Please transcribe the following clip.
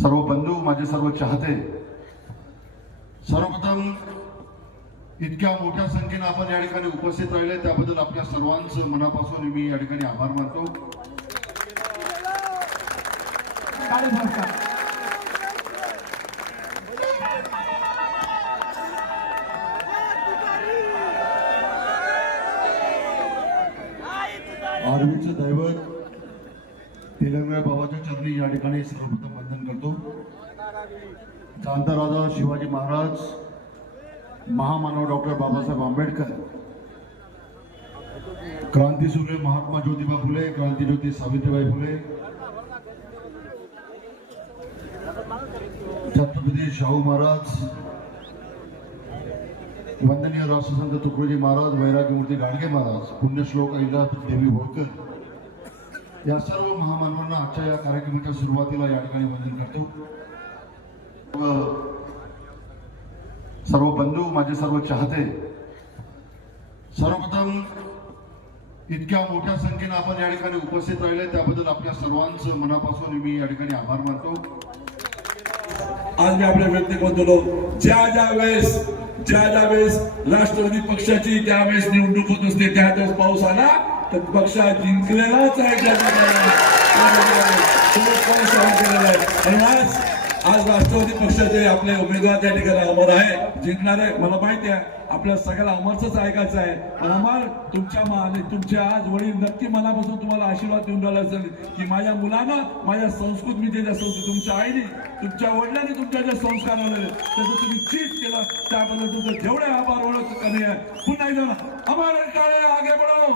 सर्व बंधू माझे सर्व चाहते. सर्वप्रथम इतक्या मोठ्या संख्येने आपण या ठिकाणी उपस्थित राहिले. त्याबद्दल आपल्या सर्वांचं मनापासून मी या ठिकाणी आभार मानतो. आर्मीचं दैवत तेलंगणा बाबाच्या चरणी या ठिकाणी सर्वप्रथम करतो. कांताराजा शिवाजी महाराज महामानव डॉक्टर बाबासाहेब आंबेडकर क्रांतीसूर्य महात्मा ज्योतिबा फुले क्रांतीज्योती सावित्रीबाई फुले छत्रपती शाहू महाराज वंदनीय राष्ट्रसंत तुकडोजी महाराज वैराग्यमूर्ती गाडगे महाराज पुण्यश्लोक अहिल्यात देवी होळकर या सर्व महामानवांना आजच्या या कार्यक्रमाच्या सुरुवातीला या ठिकाणी वंदन करतो. सर्व बंधू माझे सर्व चाहते सर्वप्रथम इतक्या मोठ्या संख्येनं आपण या ठिकाणी उपस्थित राहिले त्याबद्दल आपल्या सर्वांचं मनापासून मी या ठिकाणी आभार मानतो. आज मी आपल्या व्यक्त करतो ज्या ज्या वेळेस ज्या ज्या वेळेस राष्ट्रवादी पक्षाची त्यावेळेस निवडणूक होत असते त्या वेळेस पाऊस आला तर पक्ष जिंकलेलाच आहे ज्या पाऊस आहे. आणि आज आज राष्ट्रवादी पक्षाचे आपले उमेदवार त्या ठिकाणी अमर आहे जिंकणार आहे मला माहिती आहे आपल्या सगळ्याला अमरच ऐकायचं आहे. पण अमर तुमच्या मा- आणि तुमचे आज वडील नक्की मनापासून तुम्हाला आशीर्वाद देऊन राहिला असेल की माझ्या मुलानं माझ्या संस्कृत मी जे संस्कृत तुमच्या आईने तुमच्या वडिलांनी तुमच्या ज्या संस्कार त्याचं तुम्ही चीज केलं त्याबद्दल तुमचं जेवढे आभार ओळख कमी आहे. पुन्हा एकदा अमर काळे आगे बढो